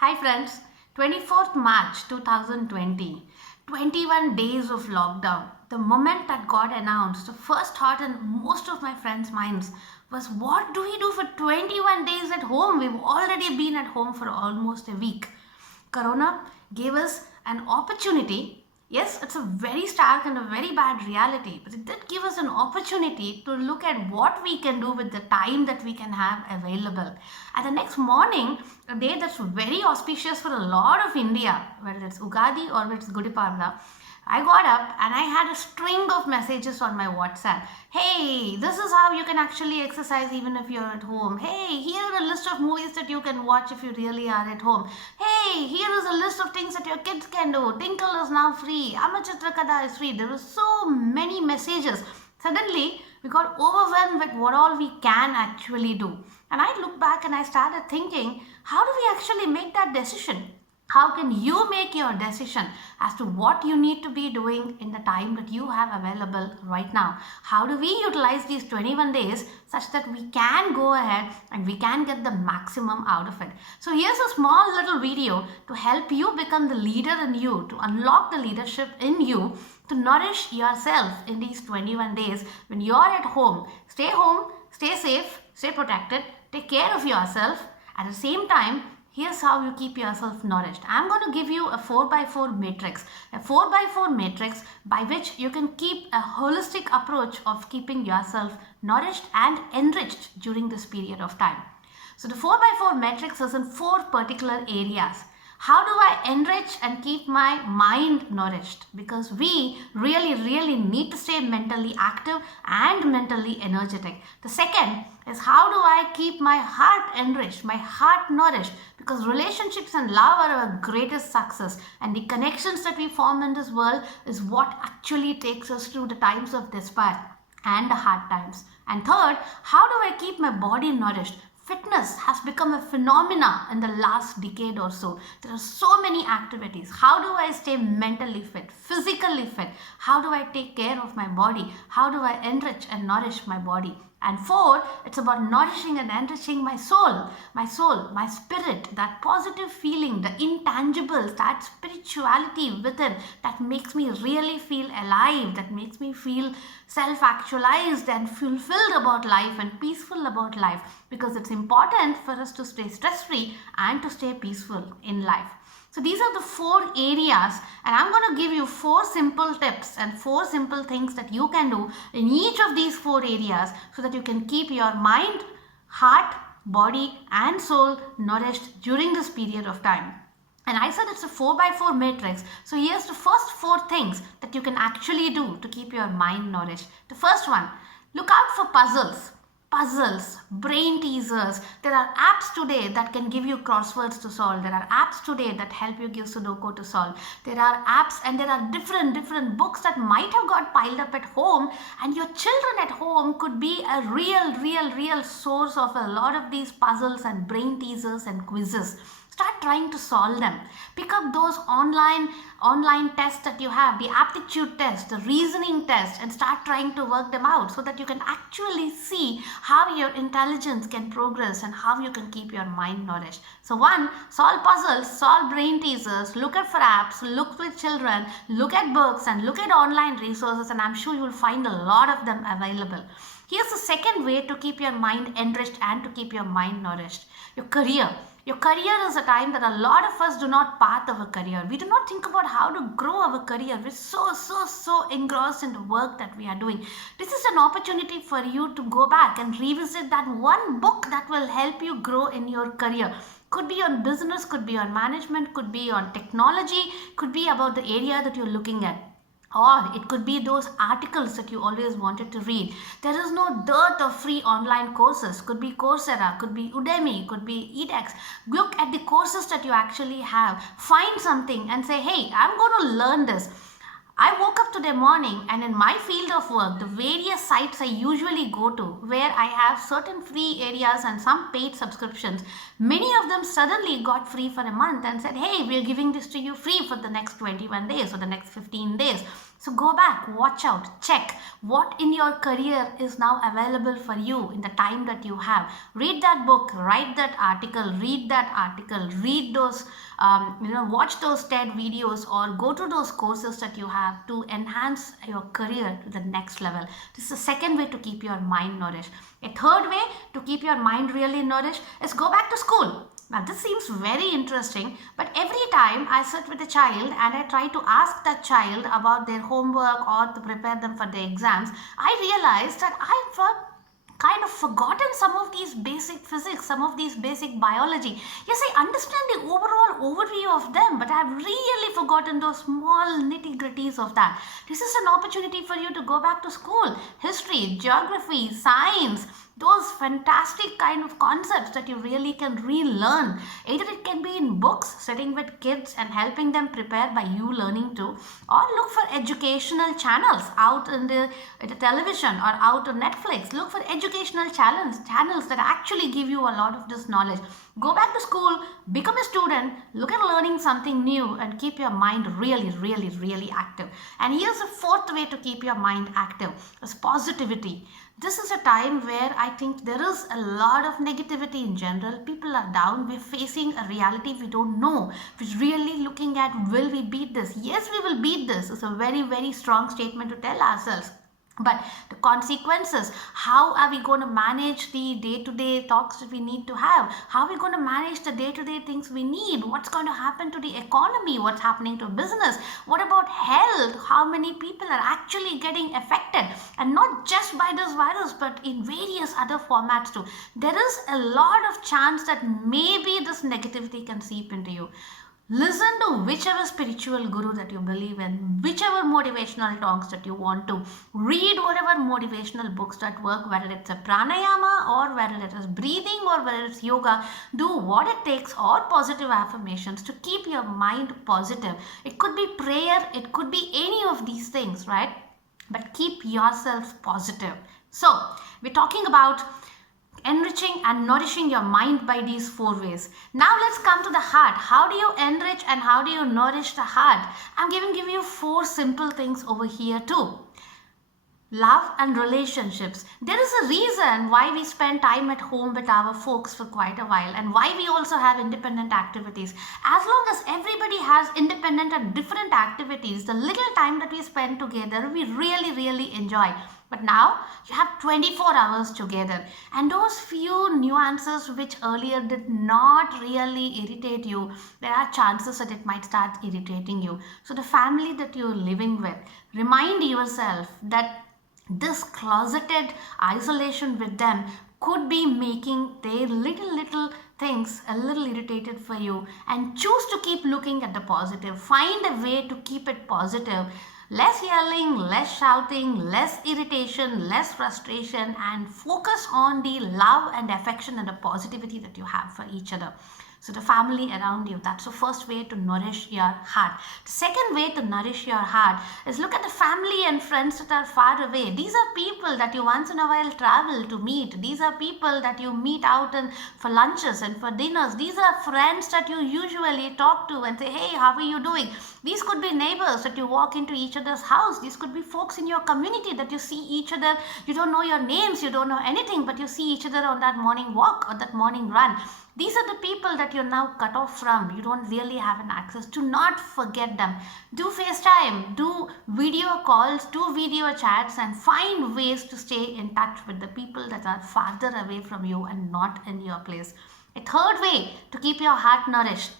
Hi friends, 24th March 2020, 21 days of lockdown. The moment that got announced, the first thought in most of my friends' minds was, what do we do for 21 days at home? We've already been at home for almost a week. Corona gave us an opportunity. Yes, it's a very stark and a very bad reality, but it did give us an opportunity to look at what we can do with the time that we can have available. And the next morning, a day that's very auspicious for a lot of India, whether it's Ugadi or whether it's Gudi Padwa, I got up and I had a string of messages on my WhatsApp. Hey, this is how you can actually exercise even if you're at home. Hey, here are a list of movies that you can watch if you really are at home. Hey, here is a list of things that your kids can do. Tinkle is now free. Amachitrakada is free. There were so many messages. Suddenly, we got overwhelmed with what all we can actually do. And I looked back and I started thinking, how do we actually make that decision? How can you make your decision as to what you need to be doing in the time that you have available right now? How do we utilize these 21 days such that we can go ahead and we can get the maximum out of it? So here's a small little video to help you become the leader in you, to unlock the leadership in you, to nourish yourself in these 21 days when you're at home. Home, stay safe, stay protected, take care of yourself. At the same time, here's how you keep yourself nourished. I'm going to give you a 4x4 matrix. A 4x4 matrix by which you can keep a holistic approach of keeping yourself nourished and enriched during this period of time. So the 4x4 matrix is in 4 particular areas. How do I enrich and keep my mind nourished? Because we really need to stay mentally active and mentally energetic. The second is, how do I keep my heart enriched, my heart nourished? Because relationships and love are our greatest success, and the connections that we form in this world is what actually takes us through the times of despair and the hard times. And third, how do I keep my body nourished? Fitness has become a phenomena in the last decade or so. There are so many activities. How do I stay mentally fit, physically fit? How do I take care of my body? How do I enrich and nourish my body? And 4, it's about nourishing and enriching my soul, my spirit, that positive feeling, the intangibles, that spirituality within that makes me really feel alive, that makes me feel self-actualized and fulfilled about life and peaceful about life, because it's important for us to stay stress-free and to stay peaceful in life. So these are the 4 areas, and I'm going to give you 4 simple tips and 4 simple things that you can do in each of these 4 areas so that you can keep your mind, heart, body and soul nourished during this period of time. And I said it's a 4x4 matrix. So here's the first 4 things that you can actually do to keep your mind nourished. The first one, look out for puzzles, brain teasers. There are apps today that can give you crosswords to solve. There are apps today that help you give Sudoku to solve. There are apps and there are different books that might have got piled up at home, and your children at home could be a real source of a lot of these puzzles and brain teasers and quizzes. Start trying to solve them. Pick up those online tests that you have, the aptitude test, the reasoning test, and start trying to work them out so that you can actually see how your intelligence can progress and how you can keep your mind nourished. So 1, solve puzzles, solve brain teasers, look at for apps, look with children, look at books and look at online resources, and I'm sure you'll find a lot of them available. Here's the second way to keep your mind enriched and to keep your mind nourished. Your career. Your career is a time that a lot of us do not path our career. We do not think about how to grow our career. We're so engrossed in the work that we are doing. This is an opportunity for you to go back and revisit that one book that will help you grow in your career. Could be on business, could be on management, could be on technology, could be about the area that you're looking at. Or it could be those articles that you always wanted to read. There is no dearth of free online courses. Could be Coursera, could be Udemy, could be edX. Look at the courses that you actually have. Find something and say, hey, I'm going to learn this. I woke up today morning, and in my field of work, the various sites I usually go to where I have certain free areas and some paid subscriptions, many of them suddenly got free for a month and said, hey, we're giving this to you free for the next 21 days or the next 15 days. So go back, watch out, check what in your career is now available for you in the time that you have. Read that book, write that article, read those, watch those TED videos or go to those courses that you have to enhance your career to the next level. This is the second way to keep your mind nourished. A third way to keep your mind really nourished is go back to school. Now, this seems very interesting, but every time I sit with a child and I try to ask that child about their homework or to prepare them for the exams, I realize that I've kind of forgotten some of these basic physics, some of these basic biology. Yes, I understand the overall overview of them, but I've really forgotten those small nitty gritties of that. This is an opportunity for you to go back to school. History, geography, science, those fantastic kind of concepts that you really can relearn. Either it can be in books, sitting with kids and helping them prepare by you learning to, or look for educational channels out in the television or out on Netflix. Look for educational channels that actually give you a lot of this knowledge. Go back to school, become a student, look at learning something new and keep your mind really, really, really active. And here's a fourth way to keep your mind active, is positivity. This is a time where I think there is a lot of negativity in general. People are down. We're facing a reality we don't know. We're really looking at, will we beat this? Yes, we will beat this. It's a very, very strong statement to tell ourselves. But the consequences, how are we going to manage the day-to-day talks that we need to have? How are we going to manage the day-to-day things we need? What's going to happen to the economy? What's happening to business? What about health? How many people are actually getting affected? And not just by this virus, but in various other formats too. There is a lot of chance that maybe this negativity can seep into you. Listen to whichever spiritual guru that you believe in, whichever motivational talks that you want to. Read whatever motivational books that work, whether it's a pranayama or whether it is breathing or whether it's yoga. Do what it takes or positive affirmations to keep your mind positive. It could be prayer, it could be any of these things, right? But keep yourself positive. So, we're talking about enriching and nourishing your mind by these four ways. Now let's come to the heart. How do you enrich and how do you nourish the heart? I'm giving you four simple things over here too. Love and relationships. There is a reason why we spend time at home with our folks for quite a while and why we also have independent activities. As long as everybody has independent and different activities, the little time that we spend together, we really, really enjoy. But now you have 24 hours together, and those few nuances which earlier did not really irritate you, there are chances that it might start irritating you. So the family that you're living with, remind yourself that this closeted isolation with them could be making their little things a little irritated for you, and choose to keep looking at the positive. Find a way to keep it positive. Less yelling, less shouting, less irritation, less frustration, and focus on the love and affection and the positivity that you have for each other. So the family around you, that's the first way to nourish your heart. The second way to nourish your heart is look at the family and friends that are far away. These are people that you once in a while travel to meet. These are people that you meet out for lunches and for dinners. These are friends that you usually talk to and say, hey, how are you doing? These could be neighbors that you walk into each other's house. These could be folks in your community that you see each other. You don't know your names, you don't know anything, but you see each other on that morning walk or that morning run. These are the people that you're now cut off from. You don't really have an access. Do not forget them. Do FaceTime, do video calls, do video chats, and find ways to stay in touch with the people that are farther away from you and not in your place. A third way to keep your heart nourished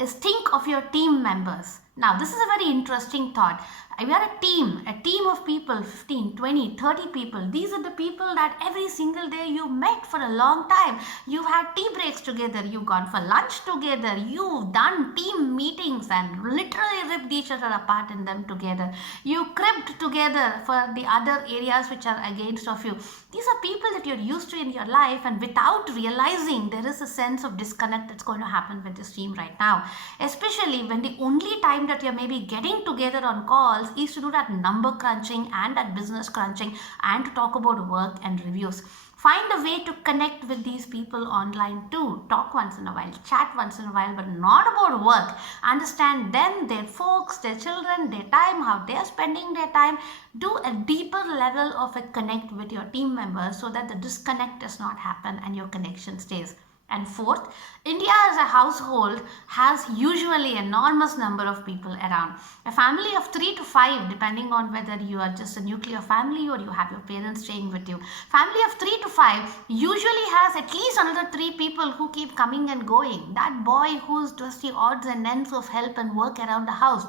is think of your team members. Now, this is a very interesting thought. We are a team of people, 15, 20, 30 people. These are the people that every single day you met for a long time. You've had tea breaks together. You've gone for lunch together. You've done team meetings and literally ripped each other apart in them together. You cribbed together for the other areas which are against of you. These are people that you're used to in your life, and without realizing, there is a sense of disconnect that's going to happen with this team right now. Especially when the only time that you're maybe getting together on calls is to do that number crunching and that business crunching and to talk about work and reviews. Find a way to connect with these people online too. Talk once in a while, chat once in a while, but not about work. Understand them, their folks, their children, their time, how they are spending their time. Do a deeper level of a connect with your team members so that the disconnect does not happen and your connection stays. And fourth, India as a household has usually enormous number of people around. A family of 3 to 5, depending on whether you are just a nuclear family or you have your parents staying with you. Family of 3 to 5 usually has at least another 3 people who keep coming and going. That boy who's just the odds and ends of help and work around the house.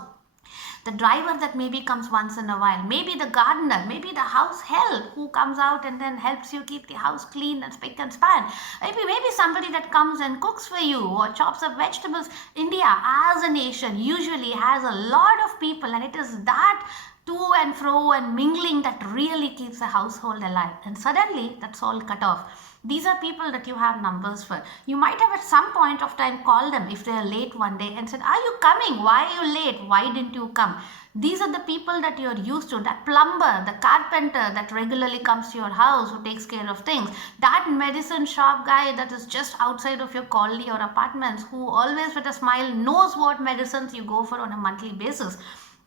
The driver that maybe comes once in a while, maybe the gardener, maybe the house help who comes out and then helps you keep the house clean and spick and span. Maybe somebody that comes and cooks for you or chops up vegetables. India as a nation usually has a lot of people, and it is that to and fro and mingling that really keeps a household alive. And suddenly that's all cut off. These are people that you have numbers for. You might have at some point of time called them if they are late one day and said, are you coming? Why are you late? Why didn't you come? These are the people that you're used to. That plumber, the carpenter that regularly comes to your house, who takes care of things. That medicine shop guy that is just outside of your colony or apartments, who always with a smile knows what medicines you go for on a monthly basis.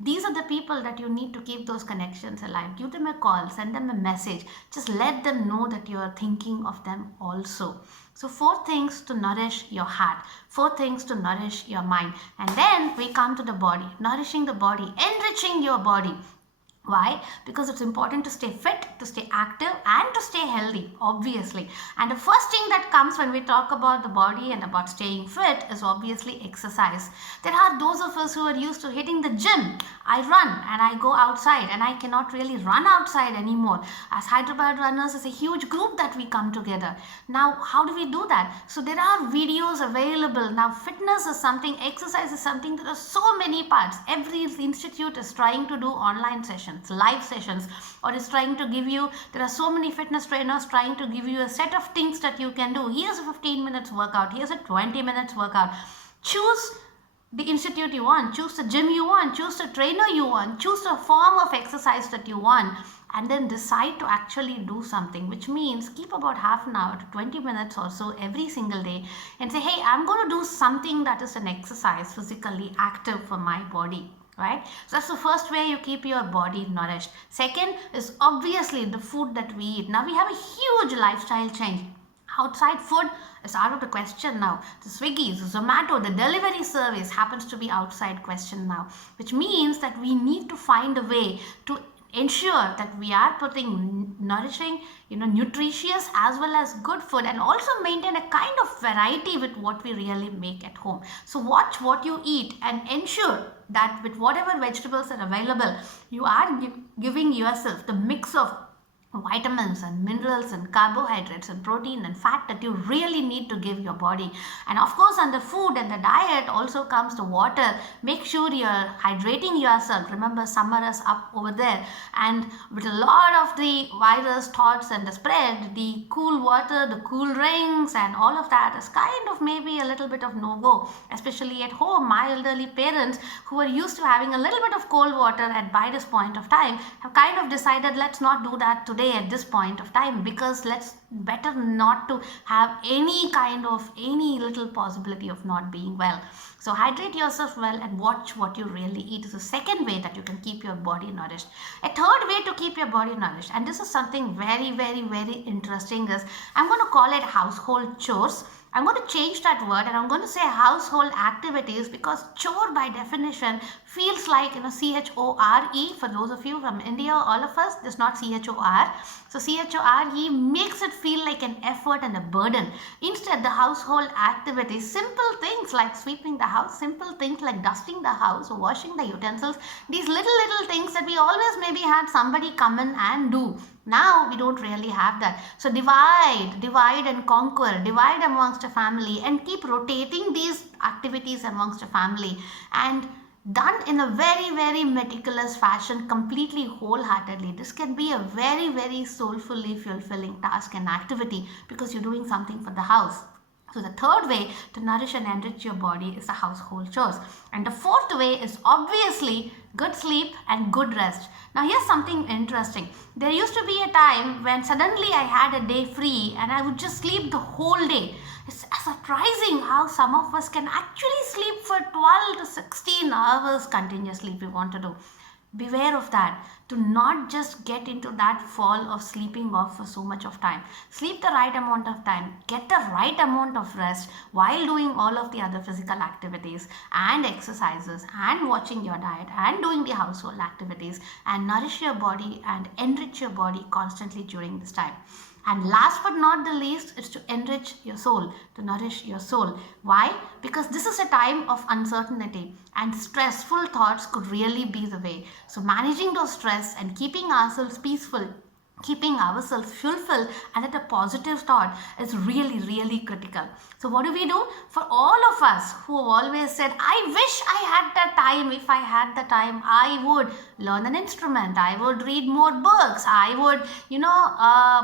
These are the people that you need to keep those connections alive. Give them a call, send them a message. Just let them know that you are thinking of them also. So 4 things to nourish your heart, 4 things to nourish your mind. And then we come to the body, nourishing the body, enriching your body. Why? Because it's important to stay fit, to stay active, and to stay healthy, obviously. And the first thing that comes when we talk about the body and about staying fit is obviously exercise. There are those of us who are used to hitting the gym. I run and I go outside, and I cannot really run outside anymore. As Hyderabad runners, it's a huge group that we come together. Now, how do we do that? So there are videos available. Now, fitness is something, exercise is something. There are so many parts. Every institute is trying to do online sessions, live sessions, or is trying to give you, there are so many fitness trainers trying to give you a set of things that you can do. Here's a 15 minutes workout, here's a 20 minutes workout. Choose the institute you want, choose the gym you want, choose the trainer you want, choose the form of exercise that you want, and then decide to actually do something, which means keep about half an hour to 20 minutes or so every single day and say, hey, I'm going to do something that is an exercise, physically active for my body. Right? So that's the first way you keep your body nourished. Second is obviously the food that we eat. Now we have a huge lifestyle change. Outside food is out of the question now. The Swiggy, the Zomato, the delivery service happens to be outside question now, which means that we need to find a way to ensure that we are putting nourishing, nutritious as well as good food, and also maintain a kind of variety with what we really make at home. So watch what you eat and ensure that with whatever vegetables are available, you are giving yourself the mix of vitamins and minerals and carbohydrates and protein and fat that you really need to give your body. And of course, under food and the diet also comes the water. Make sure you're hydrating yourself. Remember, summer is up over there, and with a lot of the virus thoughts and the spread, the cool water, the cool drinks and all of that is kind of maybe a little bit of no-go, especially at home. My elderly parents who are used to having a little bit of cold water by this point of time have kind of decided, let's not do that today at this point of time, because let's better not to have any little possibility of not being well. So hydrate yourself well and watch what you really eat is the second way that you can keep your body nourished. A third way to keep your body nourished, and this is something very, very, very interesting, is I'm going to call it household chores. I'm going to change that word and I'm going to say household activities, because chore by definition feels like, C-H-O-R-E. For those of you from India, all of us, there's not C-H-O-R. So C-H-O-R-E makes it feel like an effort and a burden. Instead, the household activities, simple things like sweeping the house, simple things like dusting the house, washing the utensils, these little things that we always maybe had somebody come in and do. Now we don't really have that. So divide and conquer, divide amongst a family and keep rotating these activities amongst a family, and done in a very, very meticulous fashion, completely wholeheartedly. This can be a very, very soulfully fulfilling task and activity because you're doing something for the house. So the third way to nourish and enrich your body is the household chores. And the fourth way is obviously good sleep and good rest. Now here's something interesting. There used to be a time when suddenly I had a day free and I would just sleep the whole day. It's surprising how some of us can actually sleep for 12 to 16 hours continuously if we want to do. Beware of that. Do not just get into that fall of sleeping off for so much of time. Sleep the right amount of time. Get the right amount of rest while doing all of the other physical activities and exercises and watching your diet and doing the household activities, and nourish your body and enrich your body constantly during this time. And last but not the least is to enrich your soul, to nourish your soul. Why? Because this is a time of uncertainty and stressful thoughts could really be the way. So managing those stress and keeping ourselves peaceful, keeping ourselves fulfilled and at a positive thought is really, really critical. So what do we do? For all of us who have always said, I wish I had the time, if I had the time, I would learn an instrument, I would read more books, I would,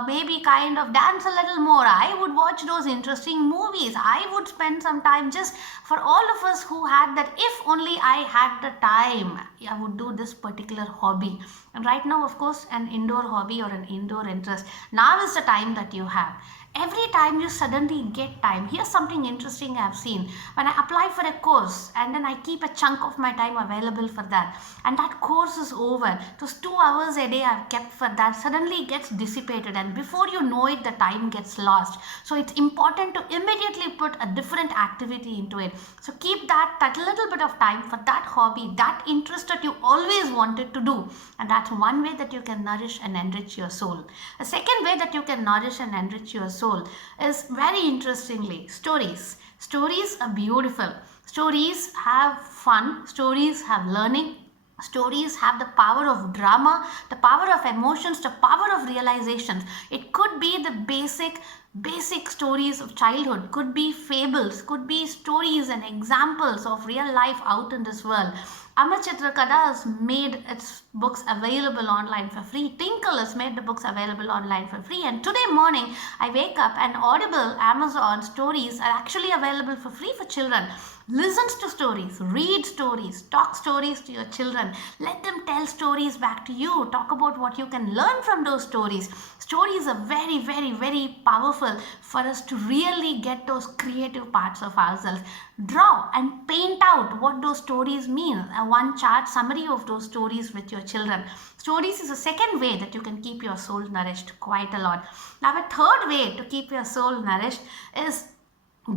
maybe kind of dance a little more, I would watch those interesting movies, I would spend some time. Just for all of us who had that, if only I had the time, I would do this particular hobby. And right now, of course, an indoor hobby or an indoor interest, now is the time that you have. Every time you suddenly get time, here's something interesting I've seen. When I apply for a course and then I keep a chunk of my time available for that, and that course is over, those 2 hours a day I've kept for that suddenly gets dissipated, and before you know it, the time gets lost. So it's important to immediately put a different activity into it. So keep that little bit of time for that hobby, that interest that you always wanted to do. And that's one way that you can nourish and enrich your soul. A second way that you can nourish and enrich your soul is, very interestingly, stories. Stories are beautiful. Stories have fun. Stories have learning. Stories have the power of drama, the power of emotions, the power of realizations. It could be the basic stories of childhood, could be fables, could be stories and examples of real life out in this world. Amachitra Kada has made its books available online for free. Tinkle has made the books available online for free. And today morning, I wake up and Audible, Amazon stories are actually available for free for children. Listens to stories, read stories, talk stories to your children. Let them tell stories back to you. Talk about what you can learn from those stories. Stories are very, very, very powerful for us to really get those creative parts of ourselves. Draw and paint out what those stories mean. One chart summary of those stories with your children. Stories is a second way that you can keep your soul nourished quite a lot. Now, a third way to keep your soul nourished is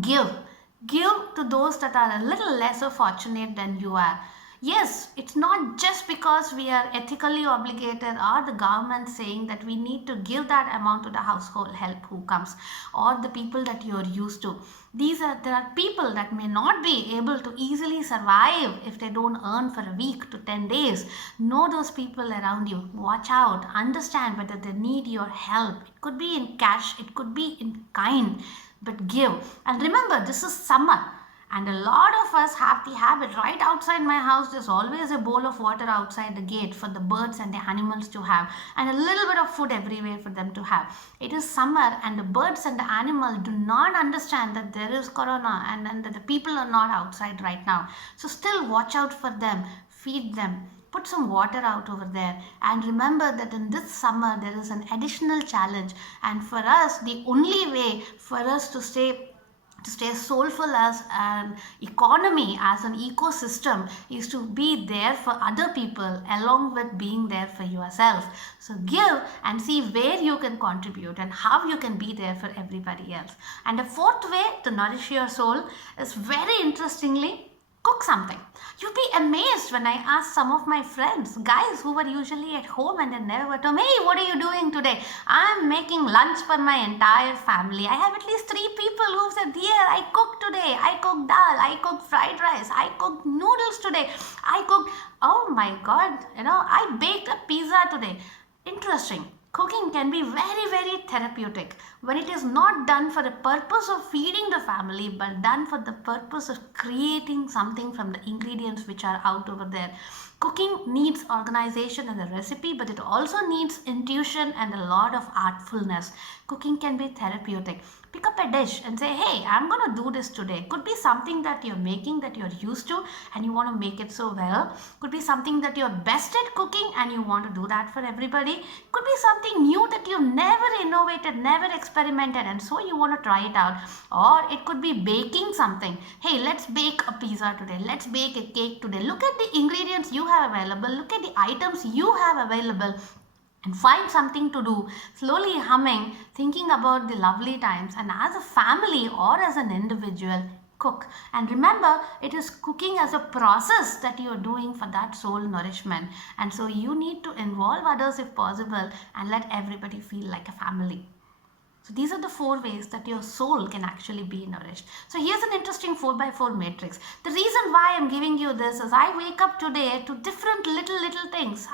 give. Give to those that are a little lesser fortunate than you are. Yes, it's not just because we are ethically obligated or the government saying that we need to give that amount to the household help who comes or the people that you are used to. There are people that may not be able to easily survive if they don't earn for a week to 10 days. Know those people around you. Watch out. Understand whether they need your help. It could be in cash. It could be in kind. But give. And remember, this is summer. And a lot of us have the habit, right outside my house, there's always a bowl of water outside the gate for the birds and the animals to have, and a little bit of food everywhere for them to have. It is summer and the birds and the animals do not understand that there is corona and that the people are not outside right now. So still watch out for them, feed them. Put some water out over there, and remember that in this summer there is an additional challenge, and for us the only way for us to stay soulful as an economy, as an ecosystem, is to be there for other people along with being there for yourself. So give and see where you can contribute and how you can be there for everybody else. And the fourth way to nourish your soul is, very interestingly, cook something. You'd be amazed when I ask some of my friends, guys who were usually at home and they never told me, hey, what are you doing today? I'm making lunch for my entire family. I have at least 3 people who said, yeah, I cooked today. I cooked dal. I cooked fried rice. I cooked noodles today. Oh my God, I baked a pizza today. Interesting. Cooking can be very, very therapeutic when it is not done for the purpose of feeding the family, but done for the purpose of creating something from the ingredients which are out over there. Cooking needs organization and a recipe, but it also needs intuition and a lot of artfulness. Cooking can be therapeutic. Pick up a dish and say, hey, I'm going to do this today. Could be something that you're making that you're used to and you want to make it so well. Could be something that you're best at cooking and you want to do that for everybody. Could be something new that you've never innovated, never experimented, and so you want to try it out. Or it could be baking something. Hey, let's bake a pizza today. Let's bake a cake today. Look at the ingredients you have available. Look at the items you have available and find something to do, slowly humming, thinking about the lovely times, and as a family or as an individual, cook. And remember, it is cooking as a process that you are doing for that soul nourishment, and so you need to involve others if possible and let everybody feel like a family. So these are the 4 ways that your soul can actually be nourished. So here's an interesting 4x4 matrix. The reason why I'm giving you this is I wake up today to different little things.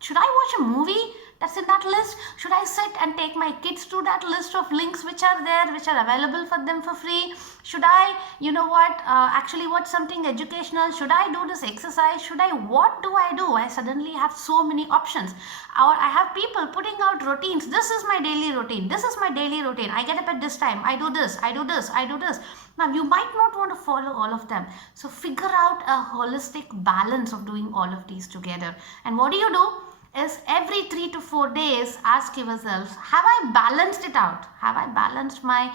Should I watch a movie that's in that list? Should I sit and take my kids to that list of links which are there, which are available for them for free? Should I, actually watch something educational? Should I do this exercise? What do I do? I suddenly have so many options. Or I have people putting out routines. This is my daily routine. This is my daily routine. I get up at this time. I do this. I do this. I do this. Now, you might not want to follow all of them. So figure out a holistic balance of doing all of these together. And what do? Is every 3 to 4 days, ask yourself, have I balanced it out? Have I balanced my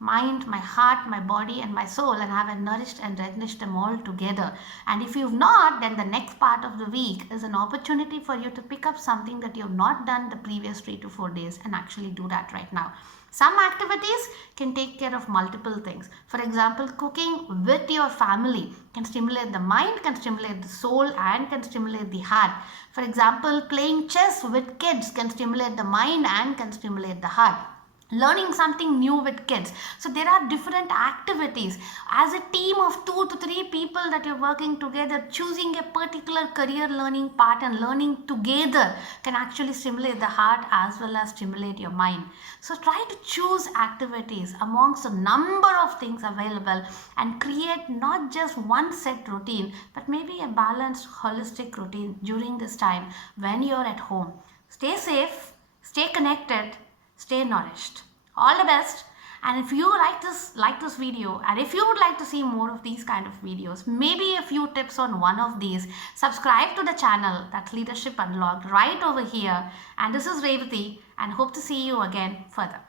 mind, my heart, my body and my soul, and have I nourished and replenished them all together? And if you've not, then the next part of the week is an opportunity for you to pick up something that you've not done the previous 3 to 4 days and actually do that right now. Some activities can take care of multiple things. For example, cooking with your family can stimulate the mind, can stimulate the soul, and can stimulate the heart. For example, playing chess with kids can stimulate the mind and can stimulate the heart. Learning something new with kids. So there are different activities. As a team of 2 to 3 people that you're working together, choosing a particular career learning part and learning together can actually stimulate the heart as well as stimulate your mind. So try to choose activities amongst a number of things available and create not just one set routine, but maybe a balanced holistic routine during this time when you're at home. Stay safe, stay connected, stay nourished. All the best. And if you like this video, and if you would like to see more of these kind of videos, maybe a few tips on one of these, subscribe to the channel, that's Leadership Unlocked, right over here. And this is Revati, and hope to see you again further.